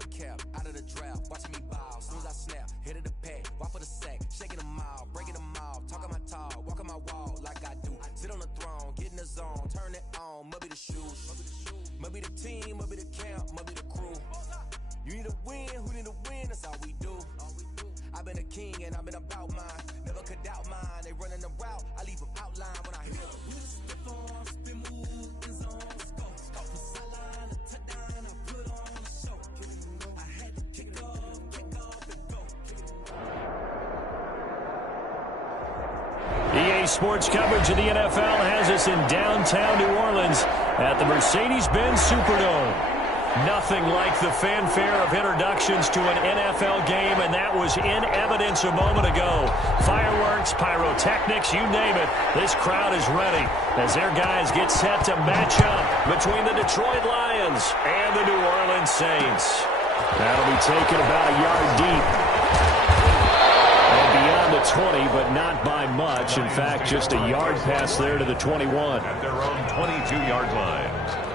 hood cap, out of the draft, watching me bow. As soon as I snap, hit of the pack, walk for the sack, shaking them all, breaking them all, talking my talk, walking my wall like I do. Sit on the throne, get in the zone, turn it on, must be the shoes, must be the team, must be the camp, must be the crew. You need a win, who need a win, that's all we do. I've been a king and I've been about mine, never could doubt mine. They running the route, I leave them outline when I hit them. EA Sports coverage of the NFL has us in downtown New Orleans at the Mercedes-Benz Superdome. Nothing like the fanfare of introductions to an NFL game, and that was in evidence a moment ago. Fireworks, pyrotechnics, you name it. This crowd is ready as their guys get set to match up between the Detroit Lions and the New Orleans Saints. That'll be taken about a yard deep. And beyond the 20, but not by much. In fact, just a yard pass there to the 21. At their own 22-yard line.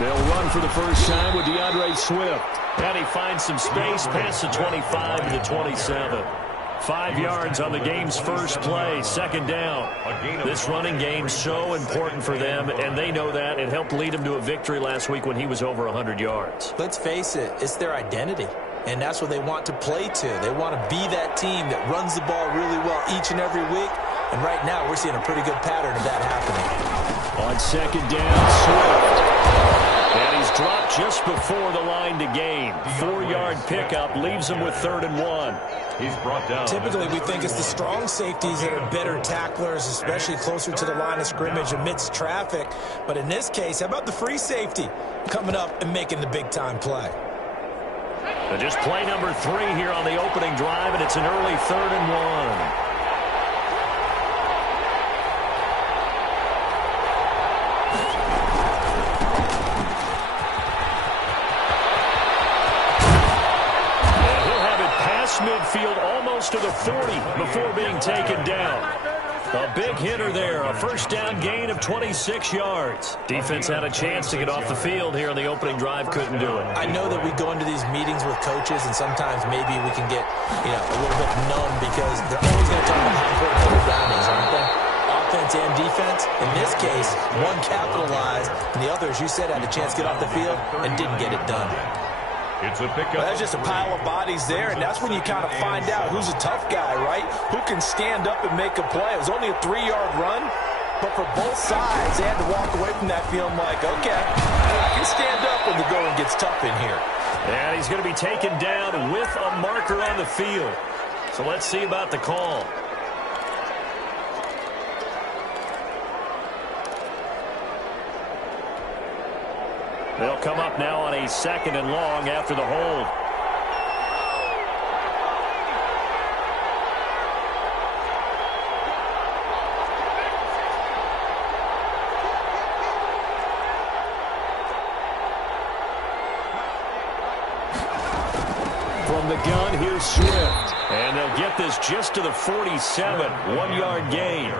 They'll run for the first time with DeAndre Swift. And he finds some space past the 25 to the 27. 5 yards on the game's first play, second down. This running game so important for them, and they know that. It helped lead them to a victory last week when he was over 100 yards. Let's face it, it's their identity, and that's what they want to play to. They want to be that team that runs the ball really well each and every week, and right now we're seeing a pretty good pattern of that happening. On second down, Swift. And he's dropped just before the line to gain. 4-yard pickup leaves him with 3rd and 1. He's brought down. Typically, we think it's the strong safeties that are better tacklers, especially closer to the line of scrimmage amidst traffic. But in this case, how about the free safety coming up and making the big-time play? Just play number 3 here on the opening drive, and it's an early 3rd and 1. Midfield almost to the 40 before being taken down. A big hitter there, a first down gain of 26 yards. Defense had a chance to get off the field here on the opening drive, couldn't do it. I know that we go into these meetings with coaches, and sometimes maybe we can get a little bit numb because they're always going to talk about how important third down is, aren't they? Offense and defense. In this case, one capitalized, and the other, as you said, had a chance to get off the field and didn't get it done. It's a pickup. Well, that's just a pile of bodies there, and that's when you kind of find out who's a tough guy, right? Who can stand up and make a play. It was only a 3-yard run, but for both sides, they had to walk away from that feeling like, okay, I can stand up when the going gets tough in here. And he's going to be taken down with a marker on the field. So let's see about the call. They'll come up now on a 2nd and long after the hold. From the gun, here's Swift. And they'll get this just to the 47. 1-yard gain.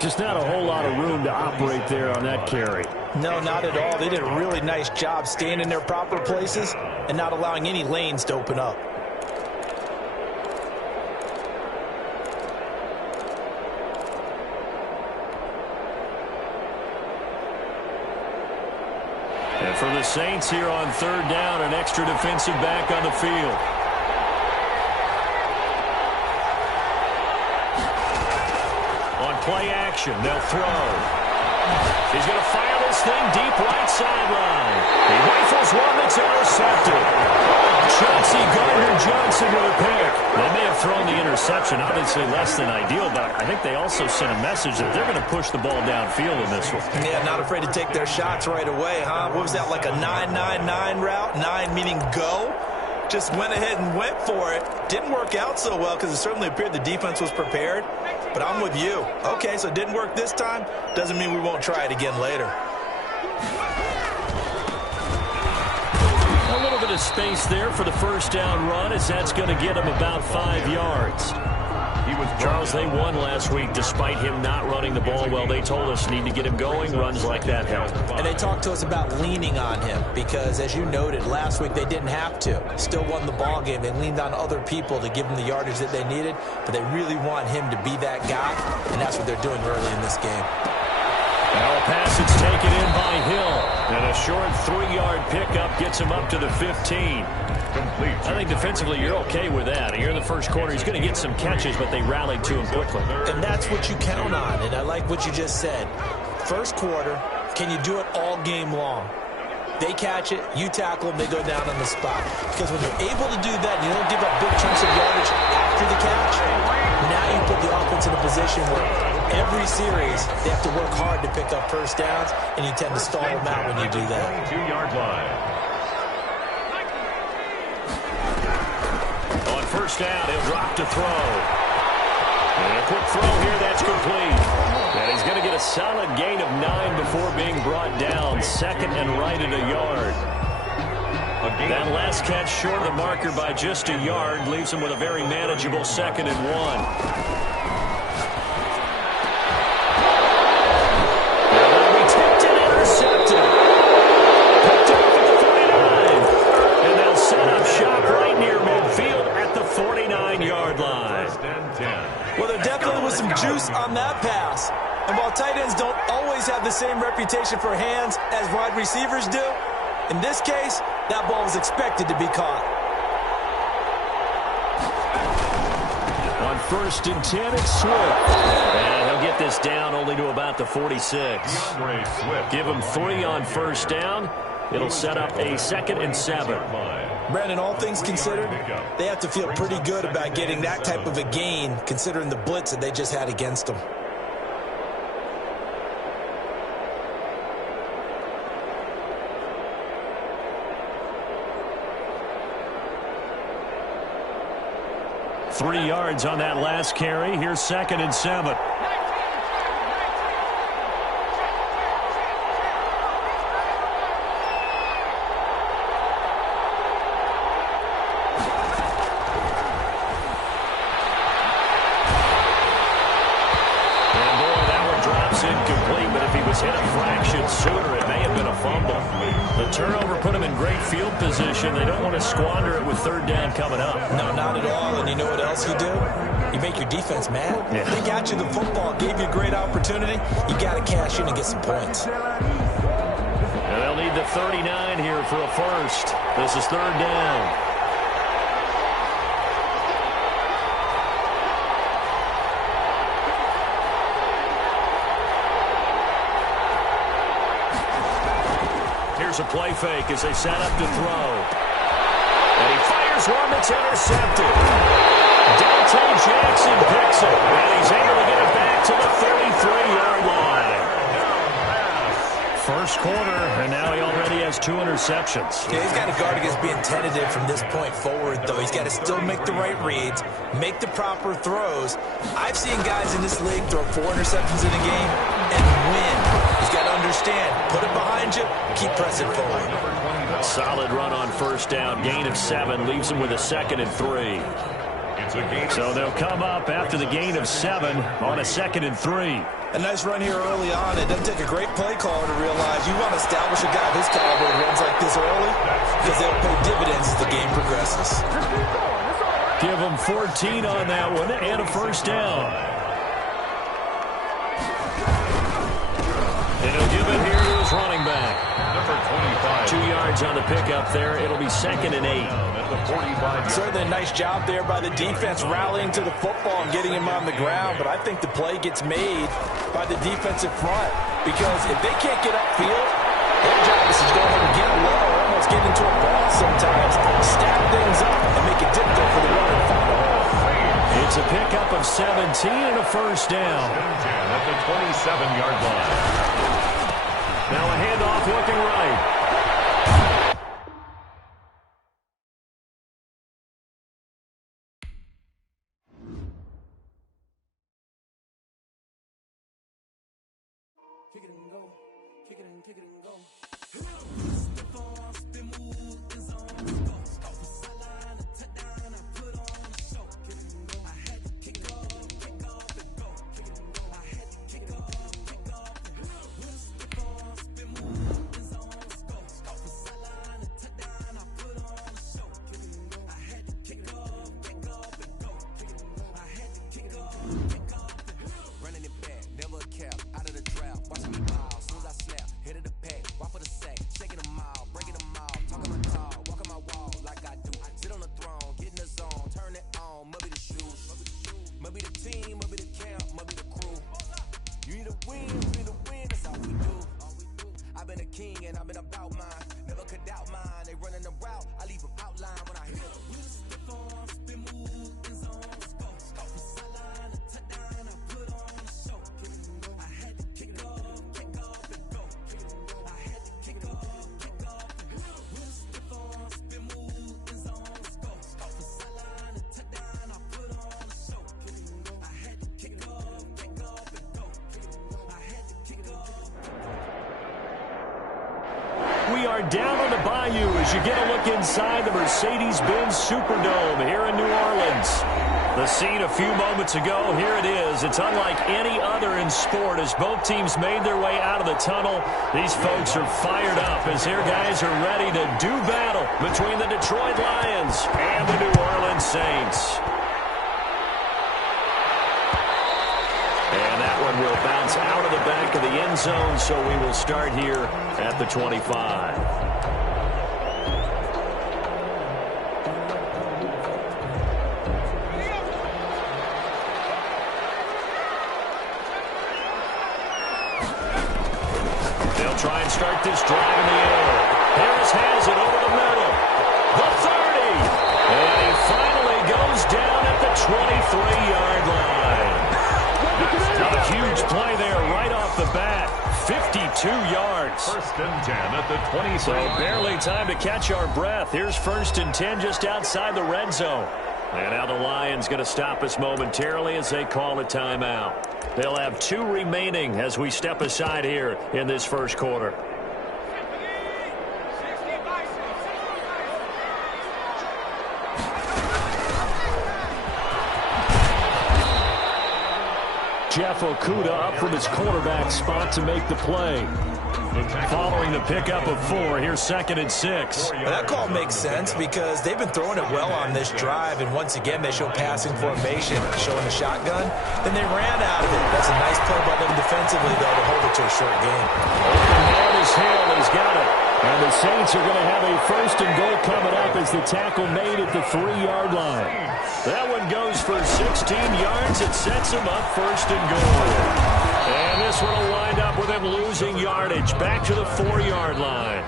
Just not a whole lot of room to operate there on that carry. No, not at all. They did a really nice job staying in their proper places and not allowing any lanes to open up. And for the Saints here on 3rd down, an extra defensive back on the field. On play action, they'll throw. He's going to fire this thing deep right sideline. He rifles one that's intercepted. Chauncey Gardner Johnson with a pick. They may have thrown the interception, obviously less than ideal, but I think they also sent a message that they're going to push the ball downfield in this one. Yeah, not afraid to take their shots right away, huh? What was that, like a 9-9-9 route? 9 meaning go? Just went ahead and went for it. Didn't work out so well because it certainly appeared the defense was prepared. But I'm with you. Okay, so it didn't work this time. Doesn't mean we won't try it again later. A little bit of space there for the first down run, as that's going to get him about 5 yards. Charles, they won last week despite him not running the ball well. They told us need to get him going. Runs like that help. And they talked to us about leaning on him because, as you noted, last week they didn't have to. Still won the ball game. They leaned on other people to give them the yardage that they needed, but they really want him to be that guy, and that's what they're doing early in this game. Now a pass is taken in by Hill, and a short 3-yard pickup gets him up to the 15. Complete. I think defensively you're okay with that. Here in the first quarter, he's going to get some catches, but they rallied to him quickly. And that's what you count on, and I like what you just said. First quarter, can you do it all game long? They catch it, you tackle them, they go down on the spot. Because when you're able to do that, and you don't give up big chunks of yardage after the catch, now you put the offense in a position where every series they have to work hard to pick up first downs, and you tend to stall them out when you do that. 2-yard line. On first down, he'll drop to throw. And a quick throw here, that's complete. And he's going to get a solid gain of 9 before being brought down. Second and right at a yard. That last catch short of the marker by just a yard leaves him with a very manageable 2nd and 1. Well, there definitely was some juice on that pass. And while tight ends don't always have the same reputation for hands as wide receivers do, in this case, that ball was expected to be caught. On 1st and 10, it's Swift. And he'll get this down only to about the 46. Give him 3 on first down. It'll set up a 2nd and 7. Brandon, all things considered, they have to feel pretty good about getting that type of a gain, considering the blitz that they just had against them. Three yards on that last carry. Here's 2nd and 7. Hit a fraction sooner, it may have been a fumble. The turnover put them in great field position. They don't want to squander it with 3rd down coming up. No, not at all. And you know what else you do? You make your defense mad. Yeah. They got you the football, gave you a great opportunity. You got to cash in and get some points. And they'll need the 39 here for a first. This is 3rd down. Here's a play fake as they set up to throw. And he fires one that's intercepted. Dante Jackson picks it. And he's able to get it back to the 33-yard line. First quarter, and now he already has 2 interceptions. Yeah, he's got to guard against being tentative from this point forward, though. He's got to still make the right reads, make the proper throws. I've seen guys in this league throw 4 interceptions in a game and win. He's got to understand, put it behind you, keep pressing forward. Solid run on first down. Gain of 7 leaves him with a 2nd and 3. So they'll come up after the gain of 7 on a 2nd and 3. A nice run here early on. It doesn't take a great play caller to realize you want to establish a guy of his caliber who runs like this early because they'll pay dividends as the game progresses. Give him 14 on that one and a first down. And he'll give it here to his running back. Number 25. 2 yards on the pickup there. It'll be 2nd and 8. Certainly a nice job there by the defense rallying to the football and getting him on the ground, but I think the play gets made by the defensive front because if they can't get upfield, their job is to go ahead and get low, almost get into a ball sometimes, stack things up, and make it difficult a pickup of 17 and a first down. At the 27-yard line. Now a handoff looking right. Kick it and go. Kick it and go. We are down on the bayou as you get a look inside the Mercedes-Benz Superdome here in New Orleans. The scene a few moments ago, here it is. It's unlike any other in sport as both teams made their way out of the tunnel. These folks are fired up as their guys are ready to do battle between the Detroit Lions and the New Orleans Saints. And that one will bounce out of the back of the end zone, so we will start here at the 25. They'll try and start this drive in the air. Harris has it over the middle. The 30. And he finally goes down at the 23-yard line. A huge play there right off the bat. 52 yards. First and 10 at the 20. So barely time to catch our breath. Here's first and 10 just outside the red zone. And now the Lions going to stop us momentarily as they call a timeout. They'll have 2 remaining as we step aside here in this first quarter. Jeff Okudah up from his quarterback spot to make the play. Following the pickup of 4, here's second and 6. Well, that call makes sense because they've been throwing it well on this drive, and once again they show passing formation, showing the shotgun. Then they ran out of it. That's a nice play by them defensively, though, to hold it to a short game. Open is Hill. He's got it. And the Saints are going to have a first and goal coming up as the tackle made at the 3-yard line. That one goes for 16 yards. It sets him up first and goal. And this one will wind up with him losing yardage back to the 4-yard line.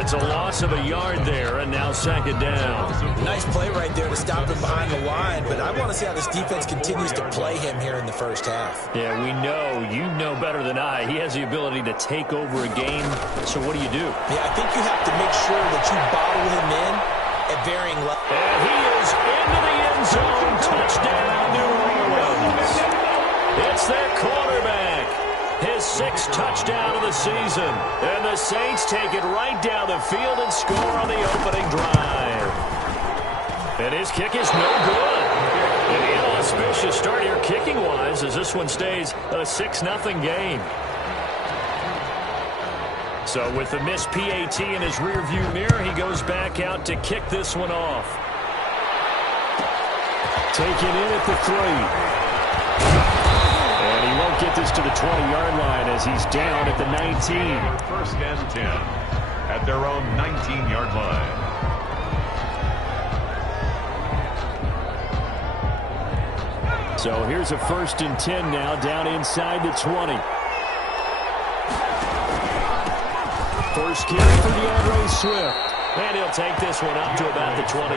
It's a loss of a yard there, and now second down. Nice play right there to stop him behind the line, but I want to see how this defense continues to play him here in the first half. Yeah, we know. You know better than I. He has the ability to take over a game, so what do you do? Yeah, I think you have to make sure that you bottle him in at varying levels. And he is into the end zone. Touchdown, New Orleans. It's their quarterback. His 6th touchdown of the season. And the Saints take it right down the field and score on the opening drive. And his kick is no good. An inauspicious start here kicking-wise as this one stays a 6-0 game. So with the missed PAT in his rearview mirror, he goes back out to kick this one off. Take it in at the 3. And he won't get this to the 20-yard line as he's down at the 19. First and 10 at their own 19-yard line. So here's a first and 10 now down inside the 20. First carry for DeAndre Swift. And he'll take this one up to about the 23.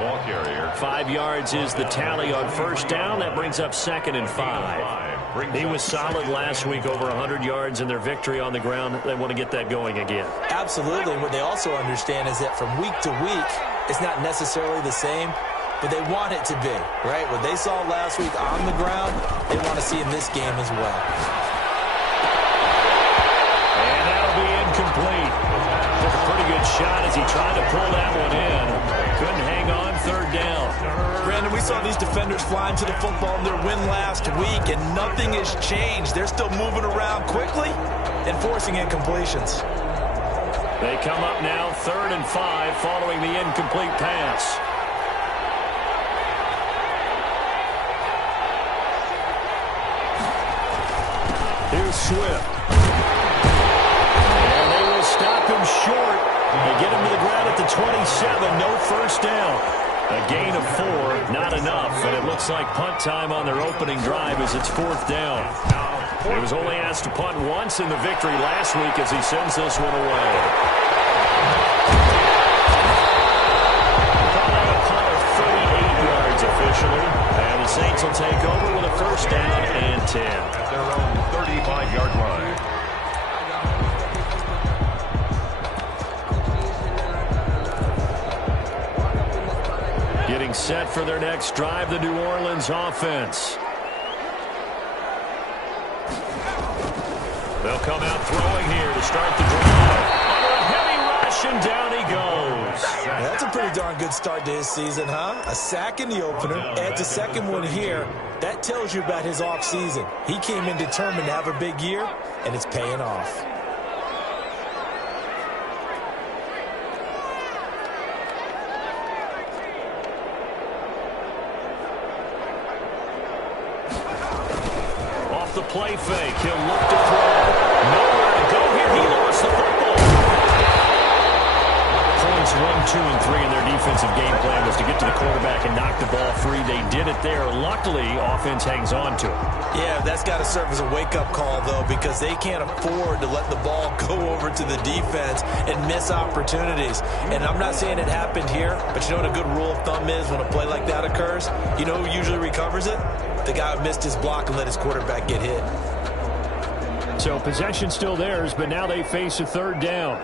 Ball carrier. 5 yards is the tally on first down. That brings up 2nd and 5. He was solid last week, over 100 yards in their victory on the ground. They want to get that going again. Absolutely. What they also understand is that from week to week, it's not necessarily the same, but they want it to be, right? What they saw last week on the ground, they want to see in this game as well. And that'll be incomplete. Took a pretty good shot as he tried to pull that one in. Couldn't hang on, 3rd down. Brandon, we saw these defenders flying to the football in their win last week, and nothing has changed. They're still moving around quickly and forcing incompletions. They come up now 3rd and 5 following the incomplete pass. Here's Swift. And they will stop him short. They get him to the ground at the 27. No first down. A gain of 4, not enough. And it looks like punt time on their opening drive as it's 4th down. He was only asked to punt once in the victory last week as he sends this one away. Call a punt of 38 yards officially. And the Saints will take over with a first down and 10. At their own 35-yard line. Getting set for their next drive, the New Orleans offense. They'll come out throwing here to start the drive. Under a heavy rush, and down he goes. That's a pretty darn good start to his season, huh? A sack in the opener, adds a second one here. That tells you about his offseason. He came in determined to have a big year, and it's paying off. The play fake. He'll look to throw. Nowhere to go here. He lost the football. Points 1, 2, and 3 in their defensive game plan was to get to the quarterback and knock the ball free. They did it there. Luckily, offense hangs on to it. Yeah, that's got to serve as a wake-up call, though, because they can't afford to let the ball go over to the defense and miss opportunities. And I'm not saying it happened here, but you know what a good rule of thumb is when a play like that occurs? You know who usually recovers it? The guy who missed his block and let his quarterback get hit. So possession still theirs, but now they face a 3rd down.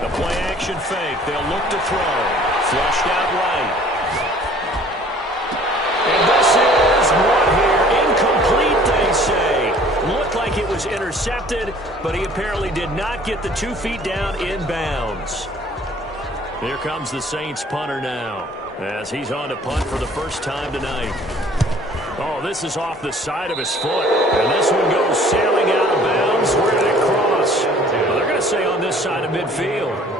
The play action fake. They'll look to throw. Flushed out right. And this is one here. Incomplete, they say. Looked like it was intercepted, but he apparently did not get the 2 feet down inbounds. Here comes the Saints punter now as he's on to punt for the first time tonight. Oh, this is off the side of his foot, and this one goes sailing out of bounds. Where did it cross? Well, they're going to say on this side of midfield.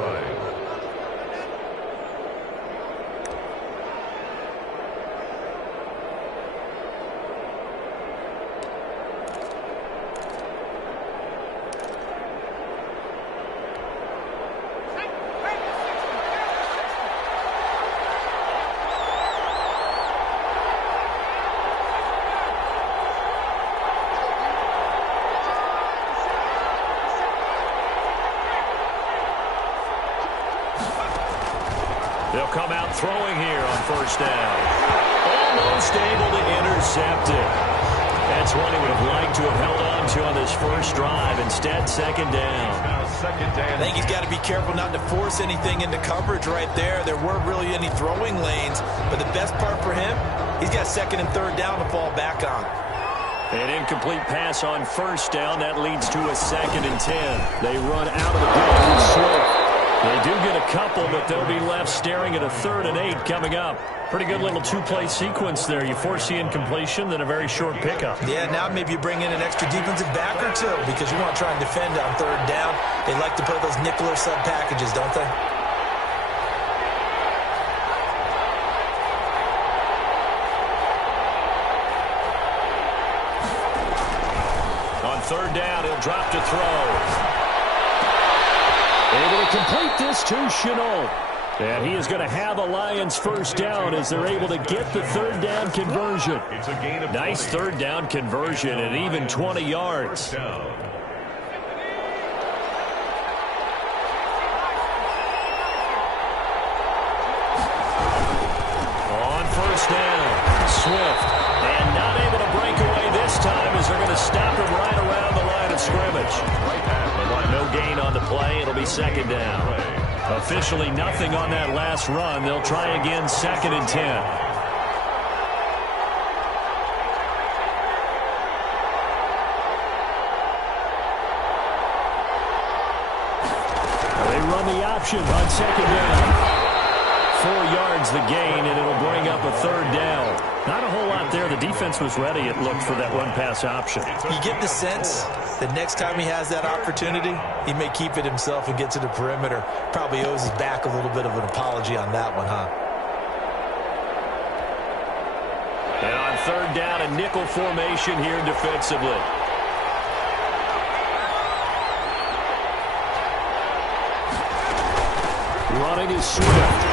They'll come out throwing here on first down. Almost able to intercept it. That's one he would have liked to have held on to on this first drive. Instead, 2nd down. I think he's got to be careful not to force anything into coverage right there. There weren't really any throwing lanes, but the best part for him, he's got 2nd and 3rd down to fall back on. An incomplete pass on first down. That leads to a 2nd and 10. They run out of the gun with Swift. They do get a couple, but they'll be left staring at a 3rd and 8 coming up. Pretty good little 2-play sequence there. You force the incompletion, then a very short pickup. Yeah, now maybe you bring in an extra defensive back or two because you want to try and defend on 3rd down. They like to play those nickel or sub packages, don't they? On 3rd down, he'll drop to throw. Able to complete this to Shenault. And he is going to have a Lions first down as they're able to get the third down conversion. It's a gain of Nice third down conversion and even 20 yards. On first down, Swift. And not able to break away this time as they're going to stop him right around the line of scrimmage. No gain on the play. It'll be second down. Officially nothing on that last run. They'll try again, 2nd and 10. They run the option on second down. 4 yards the gain, and it'll bring up a third down. Not a whole lot there. The defense was ready, it looked, for that run-pass option. You get the sense that next time he has that opportunity, he may keep it himself and get to the perimeter. Probably owes his back a little bit of an apology on that one, huh? And on third down, a nickel formation here defensively. Running is Swift.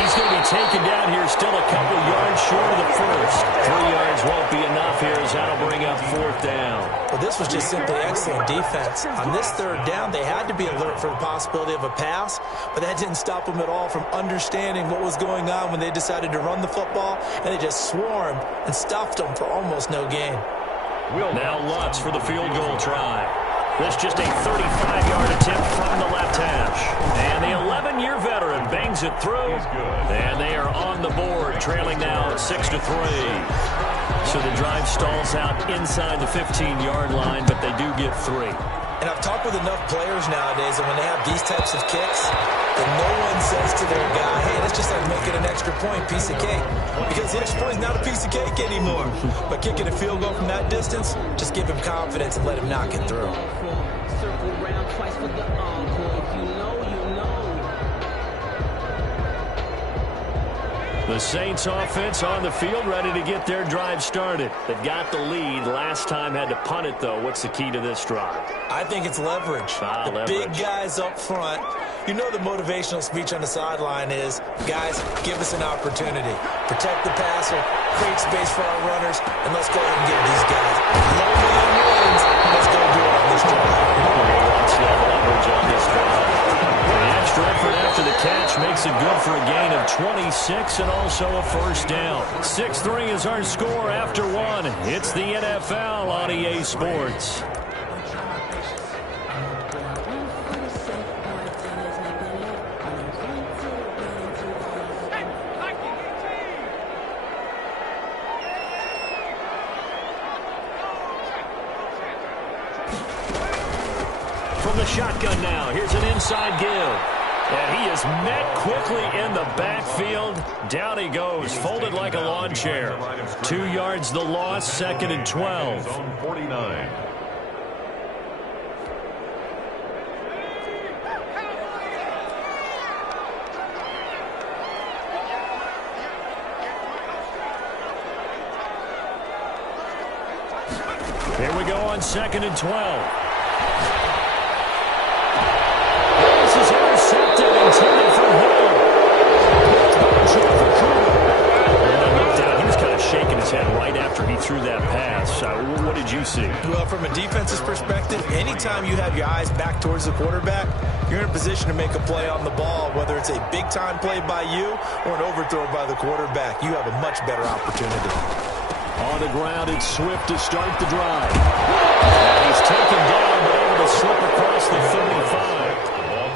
He's going to be taken down here, still a couple yards short of the first. 3 yards won't be enough here as that'll bring up fourth down. Well, this was just simply excellent defense. On this third down, they had to be alert for the possibility of a pass, but that didn't stop them at all from understanding what was going on when they decided to run the football, and they just swarmed and stuffed them for almost no gain. Now Lutz for the field goal try. This just a 35-yard attempt from the left hash. And the 11-year veteran bangs it through. And they are on the board, trailing now 6-3. So the drive stalls out inside the 15-yard line, but they do get 3. And I've talked with enough players nowadays, and when they have these types of kicks, that no one says to their guy, hey, that's just like making an extra point, piece of cake. Because the extra point is not a piece of cake anymore. But kicking a field goal from that distance, just give him confidence and let him knock it through. Circle round twice for the encore. If you know, you know. The Saints offense on the field, ready to get their drive started. They've got the lead. Last time had to punt it, though. What's the key to this drive? I think it's leverage. The big guys up front. You know the motivational speech on the sideline is, guys, give us an opportunity. Protect the passer, create space for our runners, and let's go ahead and give these guys lonely and wins. Let's go do it on this drive. Lots of leverage on this drive. The extra effort after the catch makes it good for a gain of 26 and also a first down. 6-3 is our score after one. It's the NFL on EA Sports. From the shotgun now, here's an inside give. And he is met quickly in the backfield. Down he goes, folded like a lawn chair. 2 yards the loss, 2nd and 12. Zone 49. Here we go on 2nd and 12. Intended for Hill. He was kind of shaking his head right after he threw that pass. What did you see? Well, from a defense's perspective, anytime you have your eyes back towards the quarterback, you're in a position to make a play on the ball, whether it's a big-time play by you or an overthrow by the quarterback. You have a much better opportunity. On the ground, it's Swift to start the drive. He's taken down, but able to slip across the 35.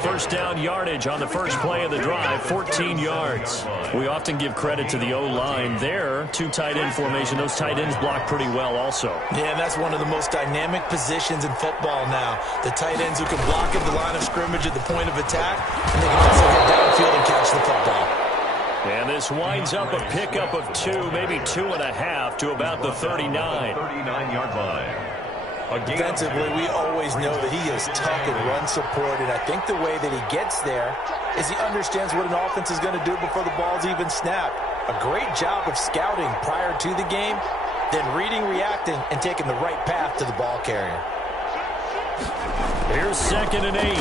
First down yardage on the first play of the drive, 14 yards. We often give credit to the O-line there. 2 tight end formation. Those tight ends block pretty well also. Yeah, and that's one of the most dynamic positions in football now. The tight ends who can block at the line of scrimmage at the point of attack, and they can also get downfield and catch the football. And this winds up a pickup of 2, maybe 2.5 to about the 39. 39-yard line. Defensively, we always know that he is tough and run support, and I think the way that he gets there is he understands what an offense is going to do before the ball's even snapped. A great job of scouting prior to the game, then reading, reacting, and taking the right path to the ball carrier. Here's 2nd and 8.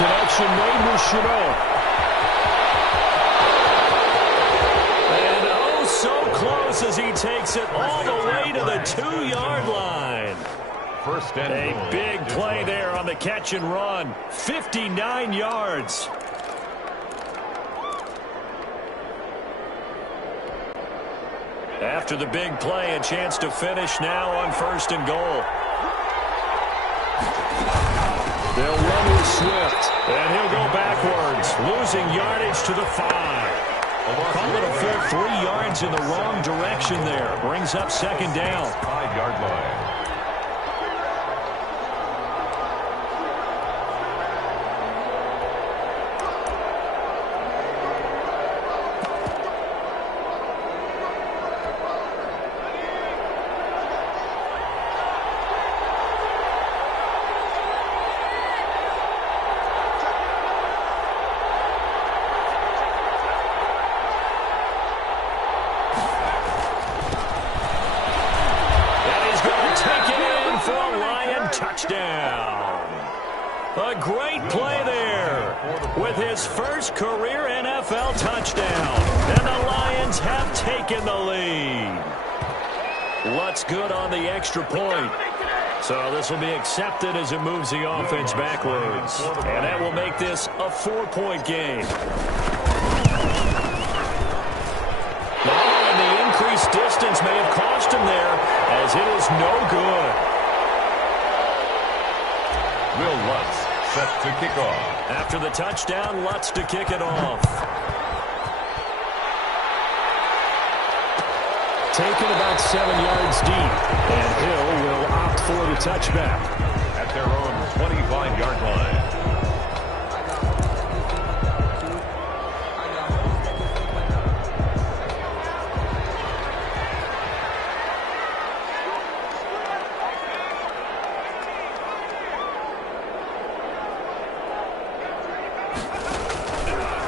connection made with Shenault. And oh, so close as he takes it all the way to the 2-yard line. First and A goal. big play there on the catch and run. 59 yards. After the big play, a chance to finish now on 1st and goal. They'll run with Swift, and he'll go backwards, losing yardage to the 5. Call it a full 3 yards in the wrong direction there. Brings up 2nd down. 5-yard line. Touchdown. A great play there with his first career NFL touchdown. And the Lions have taken the lead. Lutz good on the extra point. So this will be accepted as it moves the offense backwards. And that will make this a 4-point game. Oh, and the increased distance may have cost him there as it is no good. Will Lutz set to kick off. After the touchdown, Lutz to kick it off. Taken about 7 yards deep, and Hill will opt for the touchback. At their own 25-yard line.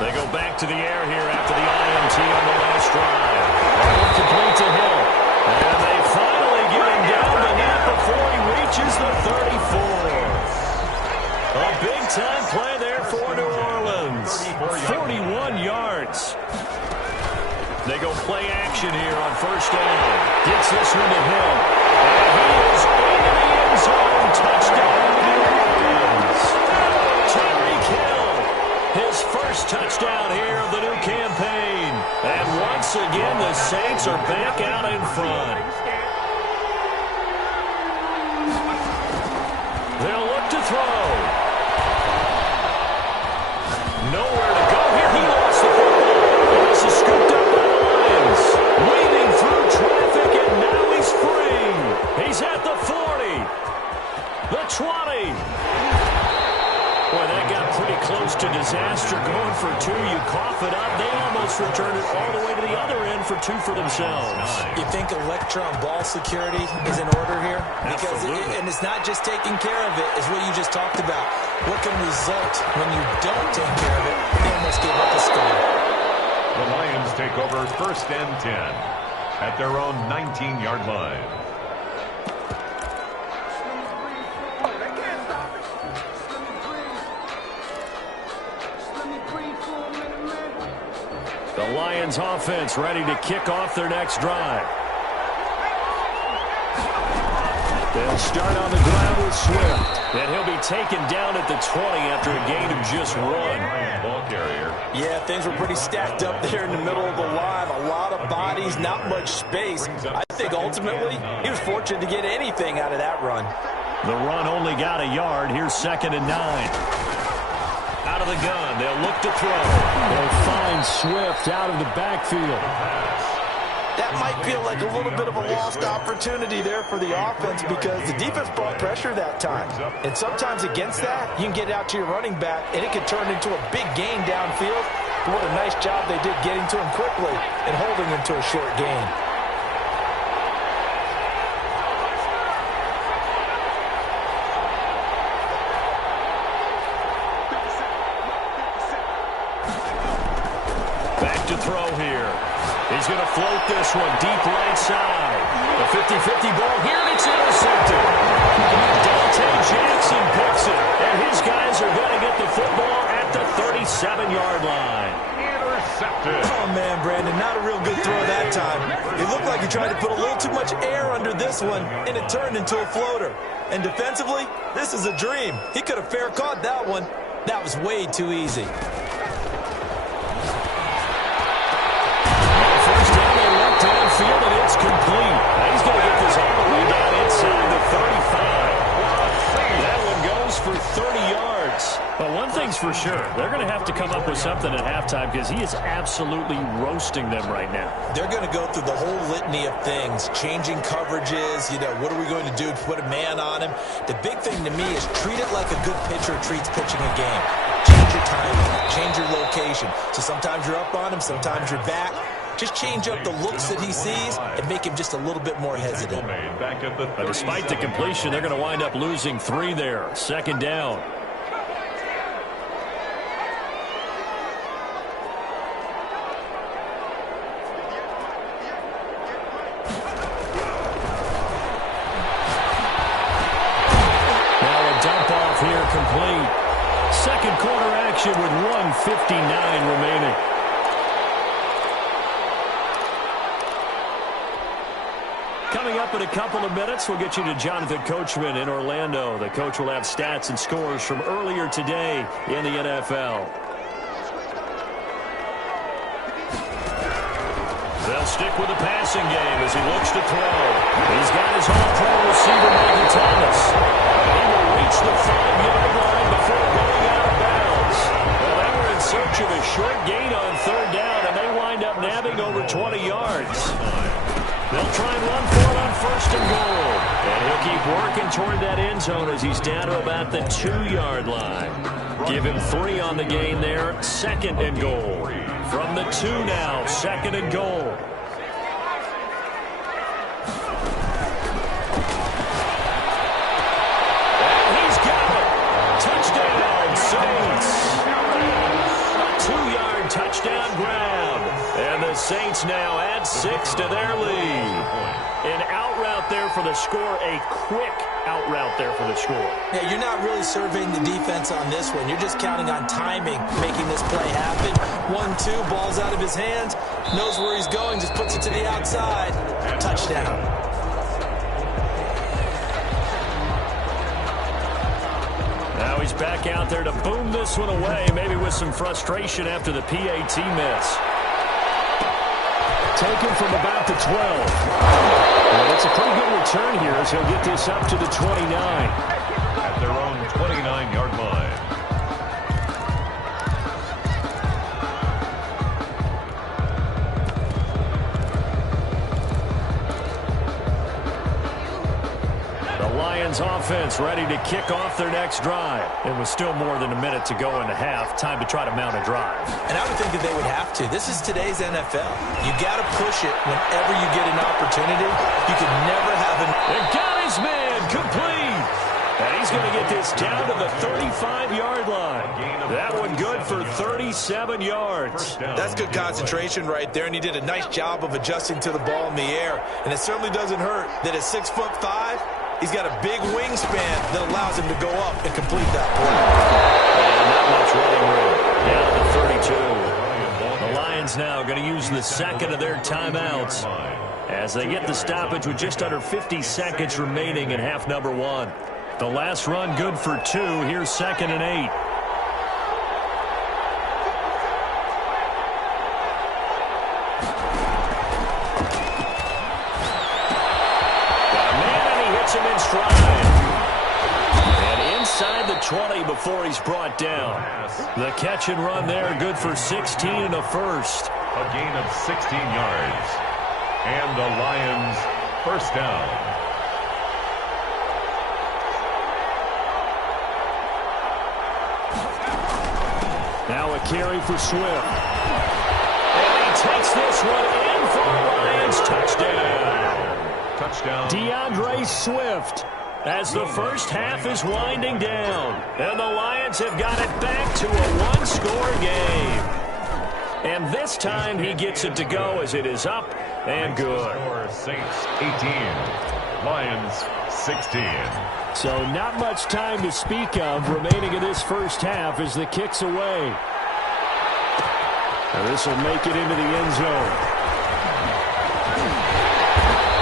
They go back to the air here after the INT on the last drive. Complete to Hill. And they finally get him down the net before he reaches the 34. A big-time play there for New Orleans. 41 yards. They go play action here on 1st down. Gets this one to Hill. And he is into the end zone. Touchdown, New Orleans. Tyreek Hill. His first touchdown here of the new campaign. And once again, the Saints are back out in front. They'll look to throw. Nowhere to go here. He lost the football. And this is scooped up by the Lions. Weaving through traffic, and now he's free. He's at the 40. The 20. Boy, that got pretty close to disaster. Going for 2, you cough it up. They almost returned it all the way to the other end for 2 for themselves. You think electron ball security is in order here? Because and it's not just taking care of it, it's what you just talked about. What can result when you don't take care of it? They almost give up a score. The Lions take over 1st and 10 at their own 19-yard line. The Lions offense ready to kick off their next drive. They'll start on the ground with Swift. And he'll be taken down at the 20 after a gain of just 1. Ball carrier. Yeah, things were pretty stacked up there in the middle of the line. A lot of bodies, not much space. I think ultimately he was fortunate to get anything out of that run. The run only got a yard. Here's 2nd and 9. Out of the gun, they'll look to throw. They'll find Swift out of the backfield. That might feel like a little bit of a lost opportunity there for the offense because the defense brought pressure that time. And sometimes against that, you can get out to your running back, and it can turn into a big gain downfield. But what a nice job they did getting to him quickly and holding him to a short gain. to throw here. He's going to float this one deep right side. The 50-50 ball here, and it's intercepted. Dante Jackson picks it, and his guys are going to get the football at the 37-yard line. Intercepted. Oh, man, Brandon, not a real good throw that time. It looked like he tried to put a little too much air under this one, and it turned into a floater. And defensively, this is a dream. He could have fair caught that one. That was way too easy. First down, they look downfield, and it's complete. He's going to get this all the way down inside the 35. That one goes for 30 yards. But one thing's for sure, they're going to have to come up with something at halftime because he is absolutely roasting them right now. They're going to go through the whole litany of things, changing coverages, what are we going to do to put a man on him? The big thing to me is treat it like a good pitcher treats pitching a game. Change your timing, change your location. So sometimes you're up on him, sometimes you're back. Just change up the looks that he sees and make him just a little bit more hesitant. But despite the completion, they're going to wind up losing 3 there. Second down. Here complete. Second quarter action with 1:59 remaining. Coming up in a couple of minutes, we'll get you to Jonathan Coachman in Orlando. The coach will have stats and scores from earlier today in the NFL. They'll stick with the passing game as he looks to throw. He's got his all-pro receiver, Michael Thomas. He will reach the 5-yard line before going out of bounds. Well, they were in search of a short gain on third down, and they wind up nabbing over 20 yards. They'll try and run for it on first and goal. And he'll keep working toward that end zone as he's down to about the 2-yard line. Give him 3 on the gain there. Second and goal. From the 2 now, second and goal. And he's got it. Touchdown, Saints. A 2-yard touchdown grab. And the Saints now add 6 to their lead. An out route there for the score, a quick out route there for the score. Yeah, you're not really surveying the defense on this one. You're just counting on timing, making this play happen. 1-2, ball's out of his hands, knows where he's going, just puts it to the outside. Touchdown. Now he's back out there to boom this one away, maybe with some frustration after the PAT miss. Taken from about the 12. Well, that's a pretty good return here as he'll get this up to the 29. At their own 29-yard line. The Lions offense ready to kick off their next drive. It was still more than a minute to go in the half. Time to try to mount a drive. And I would think that they would have to. This is today's NFL. You got to push it whenever you get an opportunity. You can never have an... They got his man complete. And he's going to get this down to the 35-yard line. That one good for 37 yards. That's good concentration right there, and he did a nice job of adjusting to the ball in the air. And it certainly doesn't hurt that at 6'5", he's got a big wingspan that allows him to go up and complete that play. And not much running room. Down to 32. The Lions now going to use the second of their timeouts as they get the stoppage with just under 50 seconds remaining in half number 1. The last run good for 2. Here's second and 8. In stride. And inside the 20 before he's brought down. The catch and run there, good for 16 and a first. A gain of 16 yards. And the Lions first down. Now a carry for Swift. And he takes this one in for the Lions touchdown. Touchdown. DeAndre Swift as the first half is winding down. And the Lions have got it back to a one-score game. And this time he gets it to go as it is up and good. Saints 18, Lions 16. So not much time to speak of remaining in this first half as the kick's away. And this will make it into the end zone.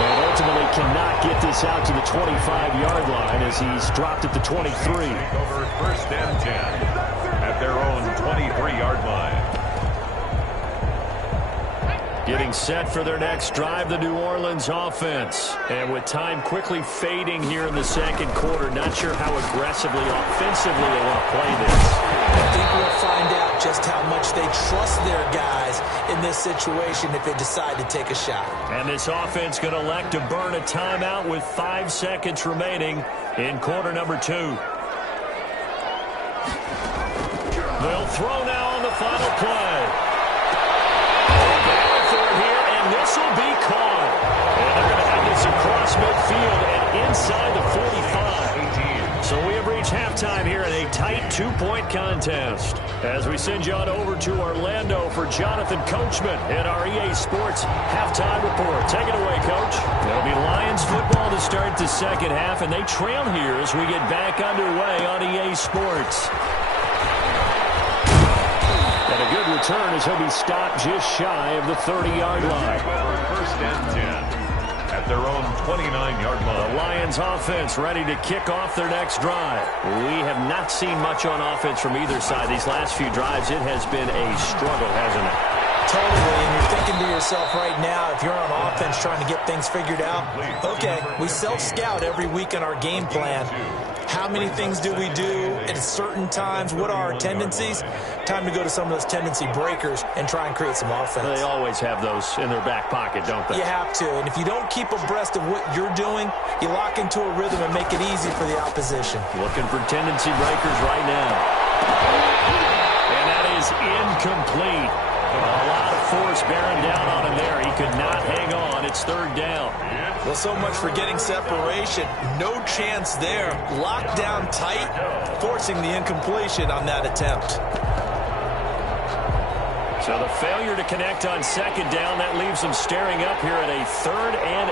And ultimately cannot get this out to the 25-yard line as he's dropped at the 23. Over first and 10 at their own 23-yard line. Getting set for their next drive, the New Orleans offense. And with time quickly fading here in the second quarter, not sure how aggressively, offensively they want to play this. I think we'll find out just how much they trust their guys in this situation if they decide to take a shot. And this offense going to elect to burn a timeout with 5 seconds remaining in quarter number 2. They'll throw now on the final play. This will be caught. And they're going to have this across midfield and inside the 45. So we have reached halftime here in a tight 2-point contest. As we send you on over to Orlando for Jonathan Coachman in our EA Sports halftime report. Take it away, Coach. It'll be Lions football to start the second half, and they trail here as we get back underway on EA Sports. And a good return as he'll be stopped just shy of the 30-yard line. First and 10 at their own 29-yard line. The Lions offense ready to kick off their next drive. We have not seen much on offense from either side. These last few drives, it has been a struggle, hasn't it? Totally, and you're thinking to yourself right now, if you're on offense trying to get things figured out, okay, we self-scout every week in our game plan. How many things do we do at certain times? What are our tendencies? Time to go to some of those tendency breakers and try and create some offense. They always have those in their back pocket, don't they? You have to, and if you don't keep abreast of what you're doing, you lock into a rhythm and make it easy for the opposition. Looking for tendency breakers right now. And that is incomplete. A lot of force bearing down on him there. He could not hang on. It's third down. Well, so much for getting separation. No chance there. Locked down tight, forcing the incompletion on that attempt. So the failure to connect on second down, that leaves them staring up here at a 3rd and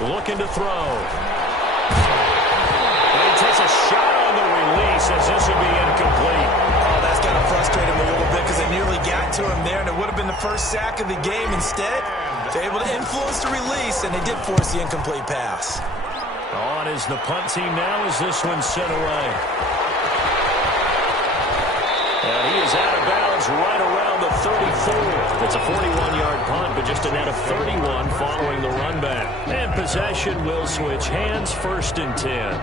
8. Looking to throw. And he takes a shot on the release as this would be incomplete. Oh, that's got to frustrate him a little bit because they nearly got to him there, and it would have been the first sack of the game. Instead, they're able to influence the release, and they did force the incomplete pass. On is the punt team now as this one's sent away. And he is out of bounds right around the 34. It's a 41-yard punt, but just a net of 31 following the run back. And possession will switch hands, 1st and 10.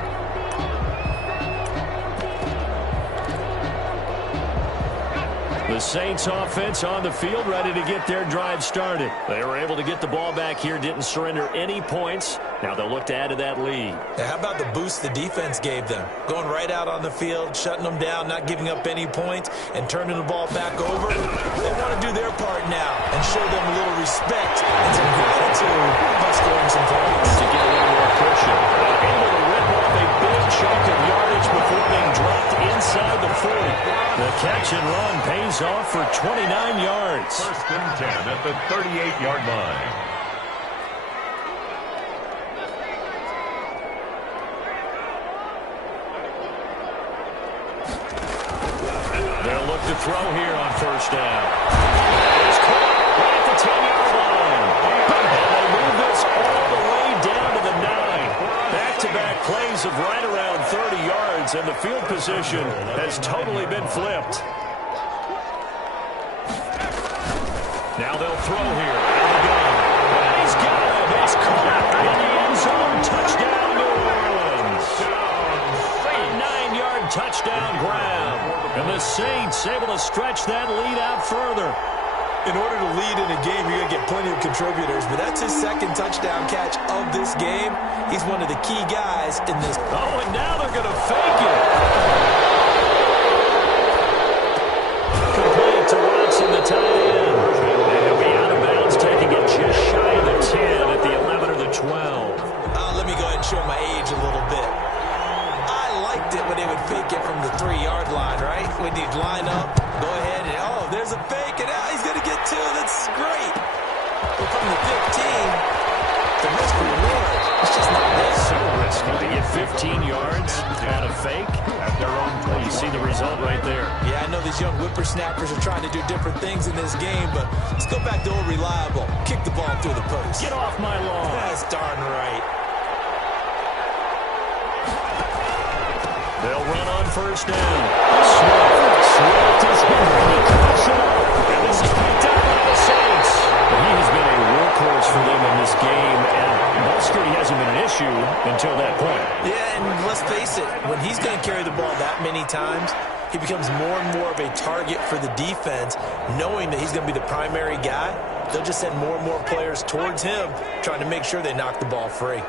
The Saints offense on the field ready to get their drive started. They were able to get the ball back here, didn't surrender any points. Now they'll look to add to that lead. Now, how about the boost the defense gave them? Going right out on the field, shutting them down, not giving up any points, and turning the ball back over. They want to do their part now and show them a little respect and some gratitude by scoring some points. To get a little more cushion. They're able to rip off a big chunk of yardage before being dropped inside the 40. The catch and run pays off for 29 yards. 1st and 10 at the 38-yard line. They'll look to throw here on 1st down. He's caught right at the 10-yard line. And they move this all the way down to the 9. Back-to-back plays of right around 30 yards, and the field position has totally been flipped. Now they'll throw here. And he's got him. It's caught in the end zone. Touchdown, New Orleans. A 9-yard touchdown grab. And the Saints able to stretch that lead out further. In order to lead in a game, you're going to get plenty of contributors, but that's his 2nd touchdown catch of this game. He's one of the key guys in this. Oh, and now they're going to fake it. Complete to Watson, the tight end. And he'll be out of bounds, taking it just shy of the 10 at the 11 or the 12. Let me go ahead and show my age a little bit. I liked it when they would fake it from the 3-yard line, right? When he'd line up, go ahead, and there's a fake, and he's going to get 2. That's great. But from the 15, the risk reward, it's just not there. So risky to get 15 yards on a fake. At their own 20. You see the result right there. Yeah, I know these young whippersnappers are trying to do different things in this game, but let's go back to old reliable. Kick the ball through the post. Get off my lawn. That's darn right. They'll run on first down. Swift is here. He cuts it up. And this is picked up by the Saints. He has been a workhorse for them in this game, and ball security hasn't been an issue until that point. Yeah, and let's face it, when he's going to carry the ball that many times, he becomes more and more of a target for the defense, knowing that he's going to be the primary guy. They'll just send more and more players towards him, trying to make sure they knock the ball free.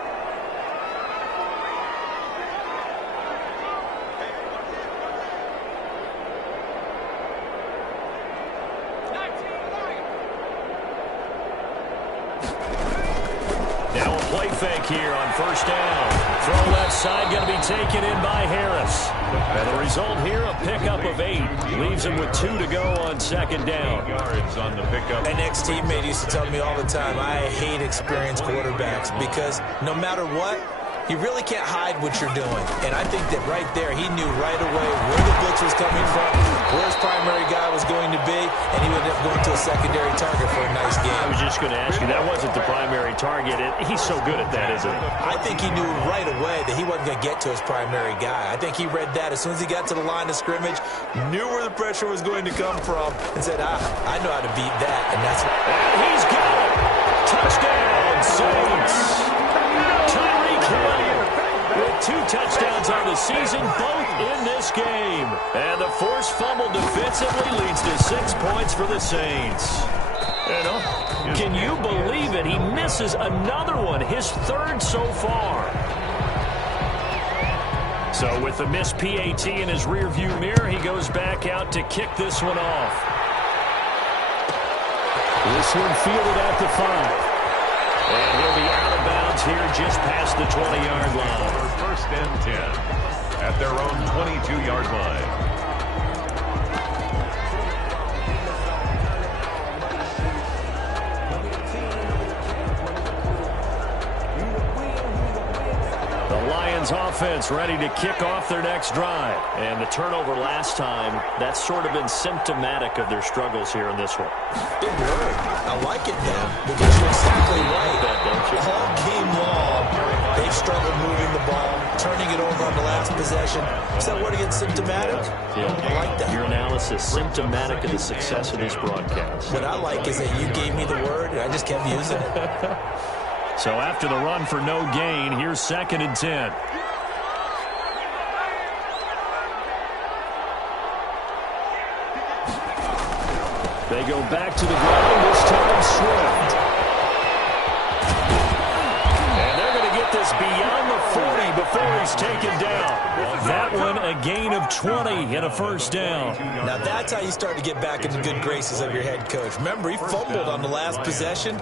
Fake here on first down. Throw left side, going to be taken in by Harris. And the result here, a pickup of 8. Leaves him with 2 to go on second down. 8 yards on the pickup. An ex-teammate used to tell me all the time, I hate experienced quarterbacks because no matter what, you really can't hide what you're doing. And I think that right there, he knew right away where the blitz was coming from, where his primary guy was going to be, and he would end up going to a secondary target for a nice game. I was just going to ask you, that wasn't the primary target. He's so good at that, isn't he? I think he knew right away that he wasn't going to get to his primary guy. I think he read that as soon as he got to the line of scrimmage, knew where the pressure was going to come from, and said, I know how to beat that. And that's what... And he's got it! Touchdown, Saints! With 2 touchdowns on the season, both in this game. And the forced fumble defensively leads to 6 points for the Saints. Can you believe it? He misses another one, his 3rd so far. So with the missed PAT in his rearview mirror, he goes back out to kick this one off. This one fielded at the 5. And he'll be out of bounds here just past the 20-yard line. First and 10 at their own 22-yard line. The Lions offense ready to kick off their next drive. And the turnover last time, that's sort of been symptomatic of their struggles here in this one. Big word. I like it, though, because you're exactly right. All game long, they've struggled moving the ball, turning it over on the last possession. Is that word again, symptomatic? Yeah. I like that. Your analysis, symptomatic of the success of this broadcast. What I like is that you gave me the word, and I just kept using it. So after the run for no gain, here's 2nd and 10. They go back to the ground, this time Swift. And they're going to get this beyond the 40 before he's taken down. That one, a gain of 20 and a first down. Now that's how you start to get back in the good graces of your head coach. Remember, he fumbled on the last possession.